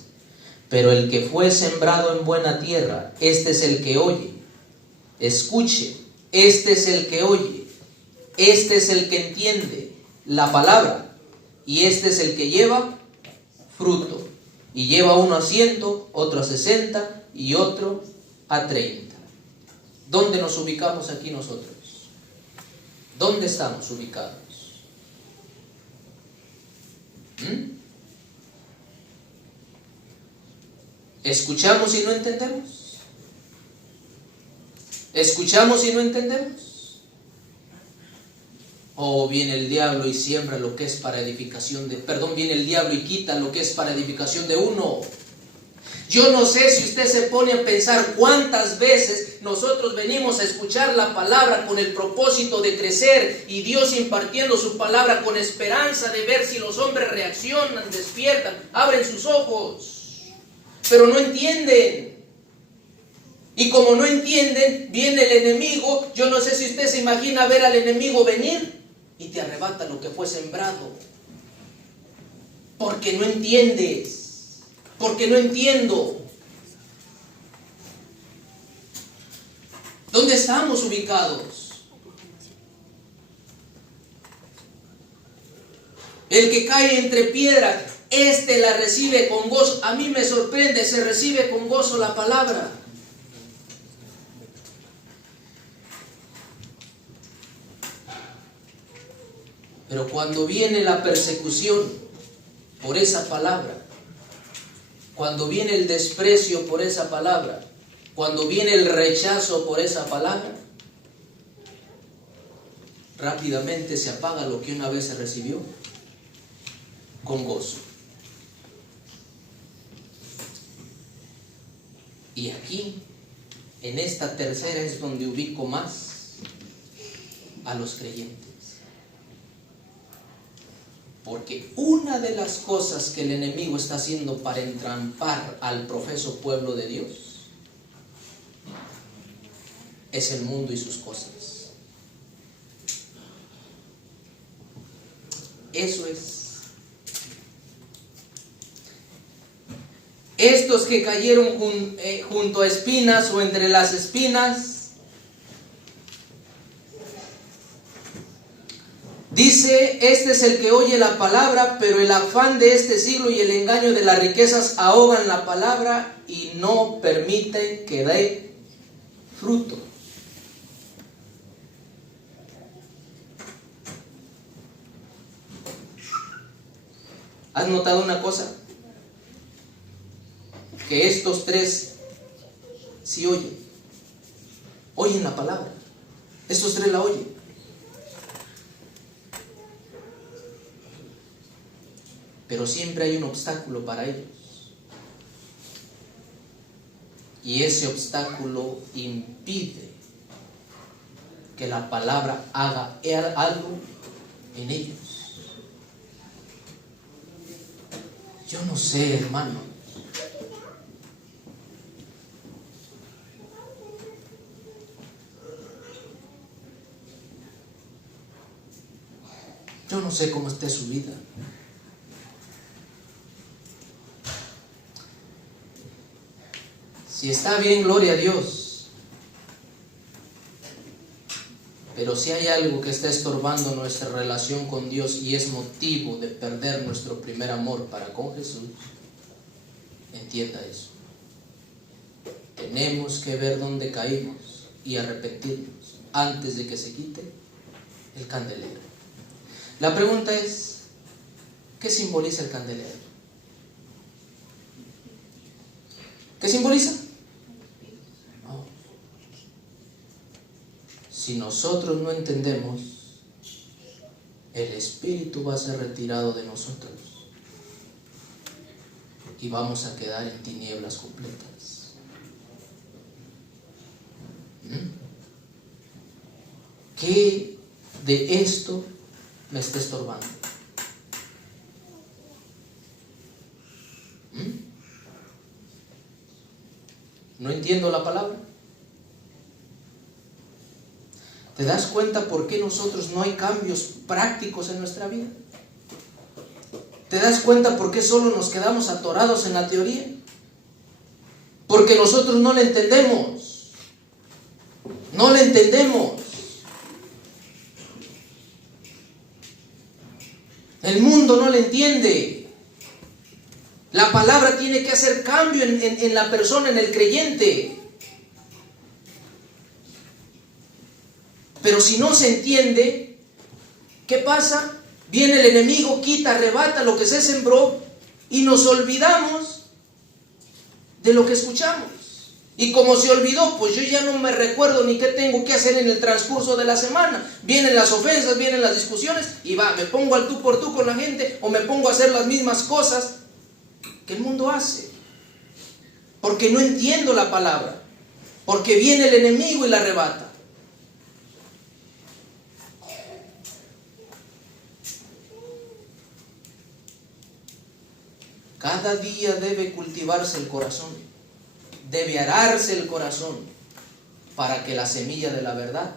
Pero el que fue sembrado en buena tierra, este es el que oye. Escuche, este es el que oye. Este es el que entiende la palabra. Y este es el que lleva fruto. Y lleva uno a 100, otro a 60 y otro a 30. ¿Dónde nos ubicamos aquí nosotros? ¿Dónde estamos ubicados? ¿Escuchamos y no entendemos? ¿Escuchamos y no entendemos? O viene el diablo y siembra lo que es para edificación de... viene el diablo y quita lo que es para edificación de uno. Yo no sé si usted se pone a pensar cuántas veces nosotros venimos a escuchar la palabra con el propósito de crecer y Dios impartiendo su palabra con esperanza de ver si los hombres reaccionan, despiertan, abren sus ojos, pero no entienden. Y como no entienden, viene el enemigo. Yo no sé si usted se imagina ver al enemigo venir y te arrebata lo que fue sembrado, porque no entiendes. Porque no entiendo. ¿Dónde estamos ubicados? El que cae entre piedras, este la recibe con gozo. A mí me sorprende, se recibe con gozo la palabra. Pero cuando viene la persecución por esa palabra, cuando viene el desprecio por esa palabra, cuando viene el rechazo por esa palabra, rápidamente se apaga lo que una vez se recibió con gozo. Y aquí, en esta tercera, es donde ubico más a los creyentes. Porque una de las cosas que el enemigo está haciendo para entrampar al profeso pueblo de Dios es el mundo y sus cosas. Eso es. Estos que cayeron junto a espinas o entre las espinas, dice, este es el que oye la palabra, pero el afán de este siglo y el engaño de las riquezas ahogan la palabra y no permiten que dé fruto. ¿Has notado una cosa? Que estos tres sí oyen la palabra. Estos tres la oyen. Pero siempre hay un obstáculo para ellos. Y ese obstáculo impide que la palabra haga algo en ellos. Yo no sé, hermano. Yo no sé cómo esté su vida. Si está bien, gloria a Dios. Pero si hay algo que está estorbando nuestra relación con Dios y es motivo de perder nuestro primer amor para con Jesús, entienda eso. Tenemos que ver dónde caímos y arrepentirnos antes de que se quite el candelero. La pregunta es, ¿qué simboliza el candelero? ¿Qué simboliza? No. Si nosotros no entendemos, el Espíritu va a ser retirado de nosotros y vamos a quedar en tinieblas completas. ¿Qué de esto me está estorbando? ¿No entiendo la palabra? ¿Te das cuenta por qué nosotros no hay cambios prácticos en nuestra vida? ¿Te das cuenta por qué solo nos quedamos atorados en la teoría? Porque nosotros no la entendemos. No la entendemos. El mundo no la entiende. La palabra tiene que hacer cambio en la persona, en el creyente. Pero si no se entiende, ¿qué pasa? Viene el enemigo, quita, arrebata lo que se sembró y nos olvidamos de lo que escuchamos. Y como se olvidó, pues yo ya no me recuerdo ni qué tengo que hacer en el transcurso de la semana. Vienen las ofensas, vienen las discusiones y me pongo al tú por tú con la gente o me pongo a hacer las mismas cosas que el mundo hace. Porque no entiendo la palabra. Porque viene el enemigo y la arrebata. Cada día debe cultivarse el corazón, debe ararse el corazón para que la semilla de la verdad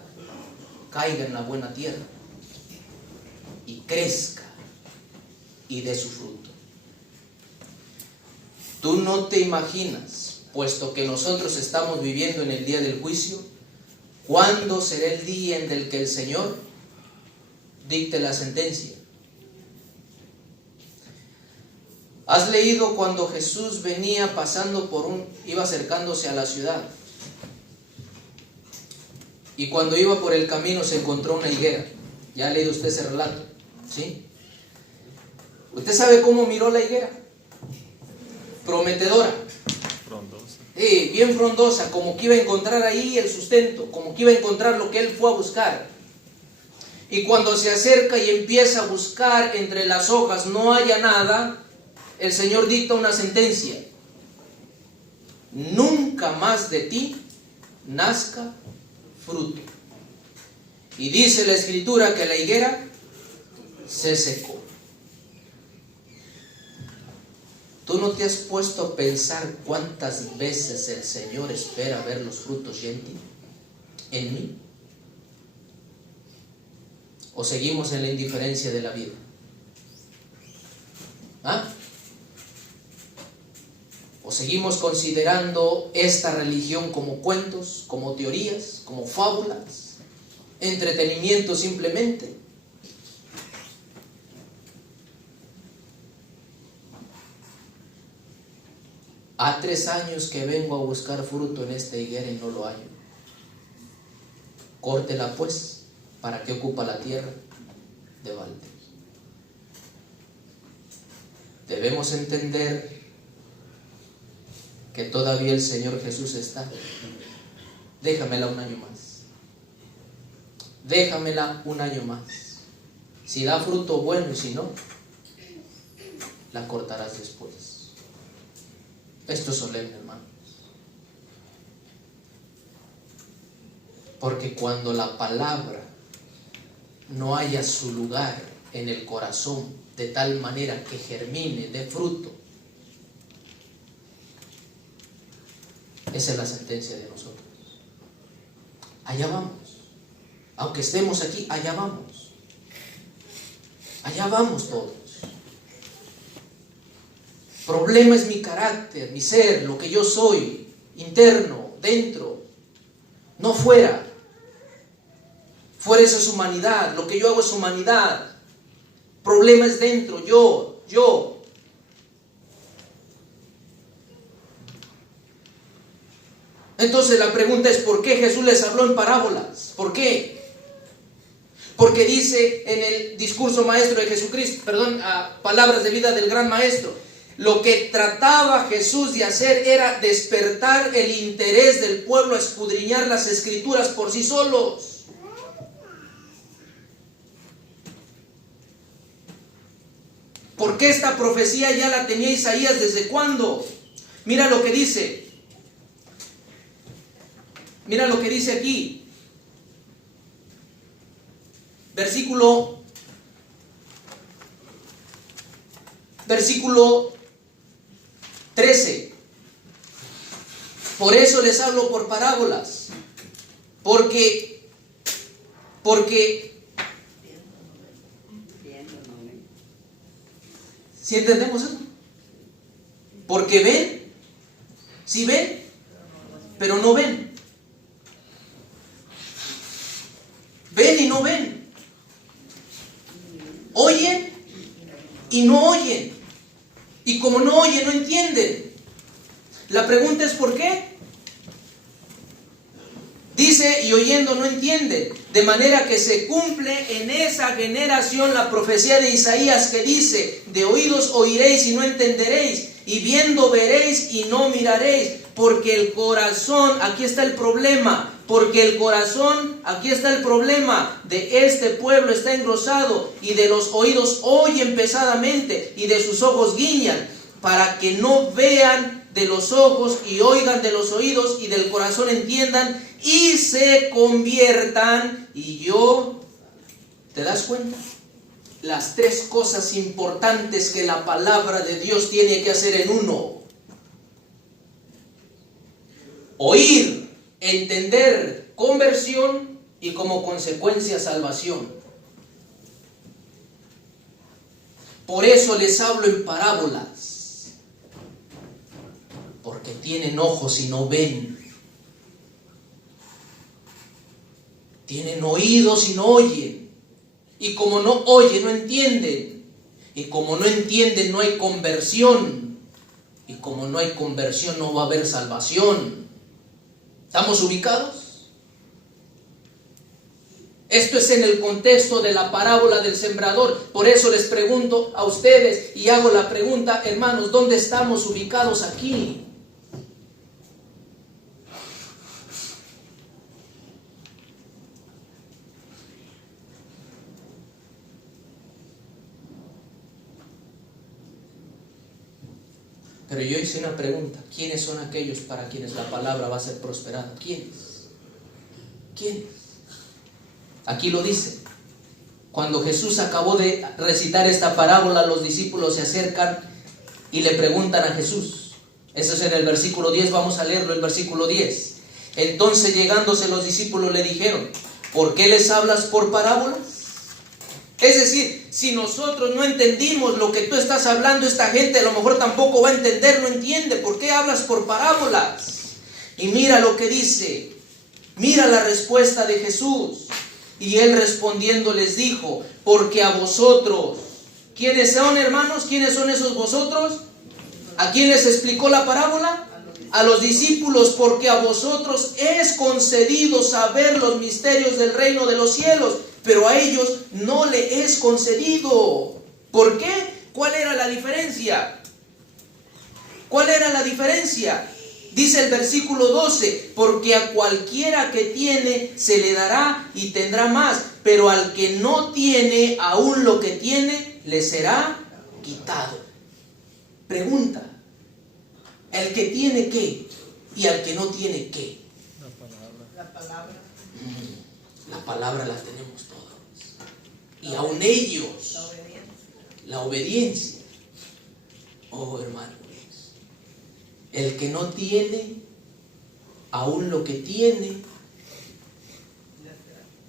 caiga en la buena tierra y crezca y dé su fruto. Tú no te imaginas, puesto que nosotros estamos viviendo en el día del juicio, ¿cuándo será el día en el que el Señor dicte la sentencia? ¿Has leído cuando Jesús venía pasando iba acercándose a la ciudad? Y cuando iba por el camino se encontró una higuera. ¿Ya ha leído usted ese relato? ¿Sí? ¿Usted sabe cómo miró la higuera? Prometedora. Frondosa. Bien frondosa, como que iba a encontrar ahí el sustento, como que iba a encontrar lo que él fue a buscar. Y cuando se acerca y empieza a buscar entre las hojas, no haya nada. El Señor dicta una sentencia: nunca más de ti nazca fruto. Y dice la Escritura que la higuera se secó. ¿Tú no te has puesto a pensar cuántas veces el Señor espera ver los frutos ya en ti, en mí? ¿O seguimos en la indiferencia de la vida? ¿Ah? ¿O seguimos considerando esta religión como cuentos, como teorías, como fábulas, entretenimiento simplemente? Ha 3 años que vengo a buscar fruto en esta higuera y no lo hallo. Córtela pues, ¿para qué ocupa la tierra de balde? Debemos entender que todavía el Señor Jesús está. Déjamela un año más. Déjamela un año más. Si da fruto, bueno, y si no, la cortarás después. Esto es solemne, hermanos. Porque cuando la palabra no haya su lugar en el corazón de tal manera que germine, dé fruto, esa es la sentencia de nosotros. Allá vamos. Aunque estemos aquí, allá vamos. Allá vamos todos. Problema es mi carácter, mi ser, lo que yo soy, interno, dentro, no fuera. Fuera esa es humanidad, lo que yo hago es humanidad. Problema es dentro, yo. Entonces la pregunta es, ¿por qué Jesús les habló en parábolas? ¿Por qué? Porque dice en el discurso maestro de Jesucristo, palabras de vida del gran maestro, lo que trataba Jesús de hacer era despertar el interés del pueblo a escudriñar las Escrituras por sí solos. Porque esta profecía ya la tenía Isaías ¿desde cuándo? Mira lo que dice. Mira lo que dice aquí. Versículo 13. Por eso les hablo por parábolas. Porque ¿sí entendemos eso? Porque ven, sí ven, pero no ven. Ven y no ven. Oyen y no oyen. Y como no oyen, no entienden. La pregunta es ¿por qué? Dice, y oyendo no entienden. De manera que se cumple en esa generación la profecía de Isaías que dice, de oídos oiréis y no entenderéis, y viendo veréis y no miraréis. Porque el corazón, aquí está el problema, porque el corazón, aquí está el problema, de este pueblo está engrosado, y de los oídos oyen pesadamente, y de sus ojos guiñan, para que no vean de los ojos, y oigan de los oídos, y del corazón entiendan, y se conviertan, y yo, ¿te das cuenta? Las 3 cosas importantes que la palabra de Dios tiene que hacer en uno. Oír, entender, conversión y como consecuencia salvación. Por eso les hablo en parábolas, porque tienen ojos y no ven, tienen oídos y no oyen, y como no oyen no entienden, y como no entienden no hay conversión, y como no hay conversión no va a haber salvación. ¿Estamos ubicados? Esto es en el contexto de la parábola del sembrador. Por eso les pregunto a ustedes y hago la pregunta, hermanos, ¿dónde estamos ubicados aquí? Pero yo hice una pregunta, ¿quiénes son aquellos para quienes la palabra va a ser prosperada? ¿Quiénes? ¿Quiénes? Aquí lo dice. Cuando Jesús acabó de recitar esta parábola, los discípulos se acercan y le preguntan a Jesús. Eso es en el versículo 10, vamos a leerlo, el versículo 10. Entonces llegándose los discípulos le dijeron: ¿por qué les hablas por parábolas? Es decir, si nosotros no entendimos lo que tú estás hablando, esta gente a lo mejor tampoco va a entender, no entiende. ¿Por qué hablas por parábolas? Y mira lo que dice, mira la respuesta de Jesús. Y él respondiendo les dijo: porque a vosotros, ¿quiénes son, hermanos? ¿Quiénes son esos vosotros? ¿A quién les explicó la parábola? A los discípulos. Porque a vosotros es concedido saber los misterios del reino de los cielos, pero a ellos no le es concedido. ¿Por qué? ¿Cuál era la diferencia? ¿Cuál era la diferencia? Dice el versículo 12: porque a cualquiera que tiene se le dará y tendrá más, pero al que no tiene, aún lo que tiene le será quitado. Pregunta: ¿el que tiene qué? ¿Y al que no tiene qué? La palabra. La palabra la tenemos todos. Y aún ellos, la obediencia. Oh, hermanos, el que no tiene, aún lo que tiene,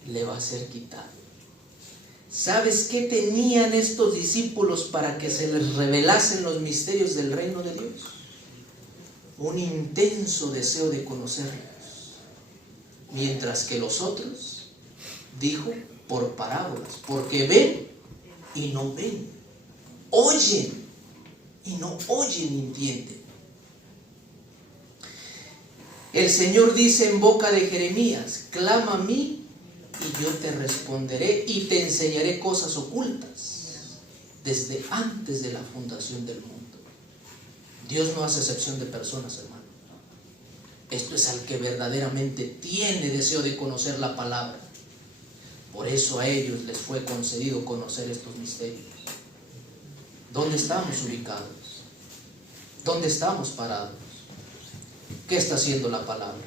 le va a ser quitado. ¿Sabes qué tenían estos discípulos para que se les revelasen los misterios del reino de Dios? Un intenso deseo de conocerlos. Mientras que los otros, dijo, por parábolas, porque ven y no ven, oyen y no oyen ni entienden. El Señor dice en boca de Jeremías: clama a mí y yo te responderé y te enseñaré cosas ocultas desde antes de la fundación del mundo. Dios no hace excepción de personas, hermano. Esto es al que verdaderamente tiene deseo de conocer la palabra. Por eso a ellos les fue concedido conocer estos misterios. ¿Dónde estamos ubicados? ¿Dónde estamos parados? ¿Qué está haciendo la palabra?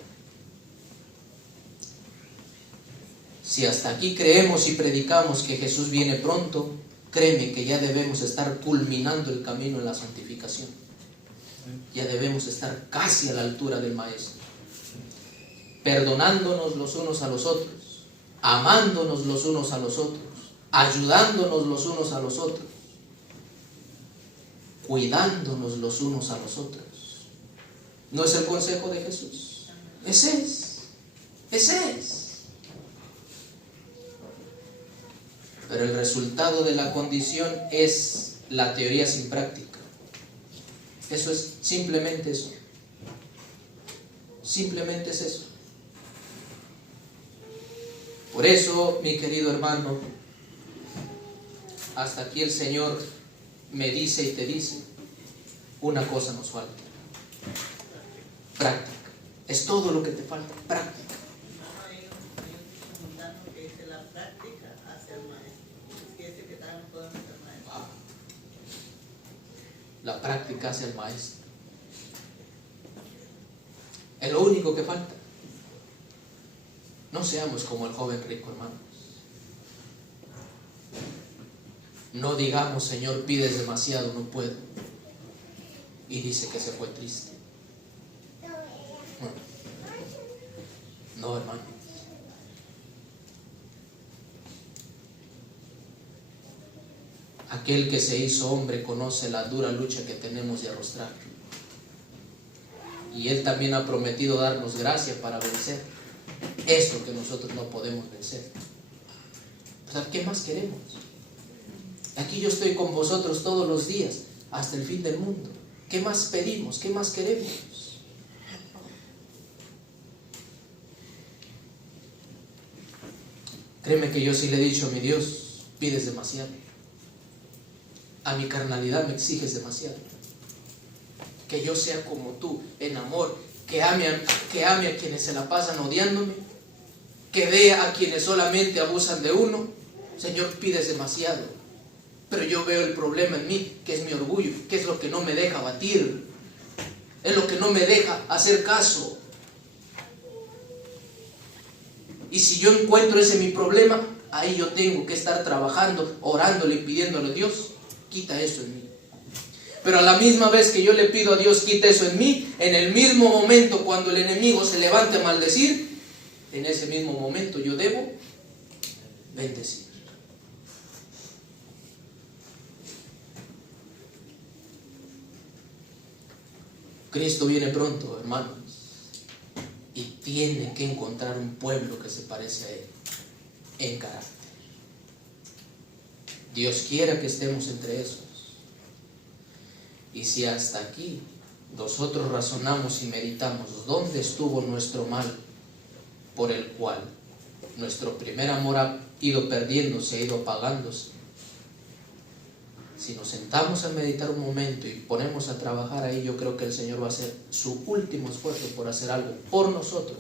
Si hasta aquí creemos y predicamos que Jesús viene pronto, créeme que ya debemos estar culminando el camino en la santificación. Ya debemos estar casi a la altura del Maestro, perdonándonos los unos a los otros, amándonos los unos a los otros, ayudándonos los unos a los otros, cuidándonos los unos a los otros. ¿No es el consejo de Jesús? Ese es. Pero el resultado de la condición es la teoría sin práctica. Eso es simplemente eso. Simplemente es eso. Por eso, mi querido hermano, hasta aquí el Señor me dice y te dice: una cosa nos falta. Práctica. Es todo lo que te falta. Práctica. La práctica hace al maestro. La práctica hace al maestro. Es lo único que falta. No seamos como el joven rico, hermanos. No digamos: Señor, pides demasiado, no puedo. Y dice que se fue triste. No, hermano. Aquel que se hizo hombre conoce la dura lucha que tenemos de arrostrar. Y Él también ha prometido darnos gracia para vencer eso que nosotros no podemos vencer. Pues, ¿qué más queremos? Aquí yo estoy con vosotros todos los días hasta el fin del mundo. ¿Qué más pedimos? ¿Qué más queremos? Créeme que yo sí le he dicho a mi Dios: pides demasiado. A mi carnalidad me exiges demasiado. Que yo sea como tú, en amor, que ame a quienes se la pasan odiándome, que dé a quienes solamente abusan de uno. Señor, pides demasiado. Pero yo veo el problema en mí, que es mi orgullo, que es lo que no me deja batir, es lo que no me deja hacer caso. Y si yo encuentro ese mi problema, ahí yo tengo que estar trabajando, orándole y pidiéndole: Dios, quita eso en mí. Pero a la misma vez que yo le pido a Dios quite eso en mí, en el mismo momento cuando el enemigo se levante a maldecir, en ese mismo momento yo debo bendecir. Cristo viene pronto, hermanos, y tiene que encontrar un pueblo que se parece a Él en carácter. Dios quiera que estemos entre esos. Y si hasta aquí nosotros razonamos y meditamos dónde estuvo nuestro mal, por el cual nuestro primer amor ha ido perdiéndose, ha ido apagándose, si nos sentamos a meditar un momento y ponemos a trabajar ahí, yo creo que el Señor va a hacer su último esfuerzo por hacer algo por nosotros,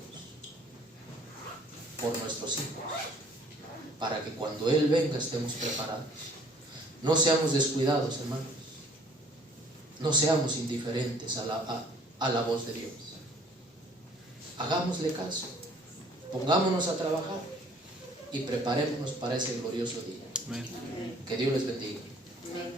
por nuestros hijos, para que cuando Él venga estemos preparados. No seamos descuidados, hermanos. No seamos indiferentes a la voz de Dios. Hagámosle caso. Pongámonos a trabajar y preparémonos para ese glorioso día. Amén. Que Dios les bendiga. Amén.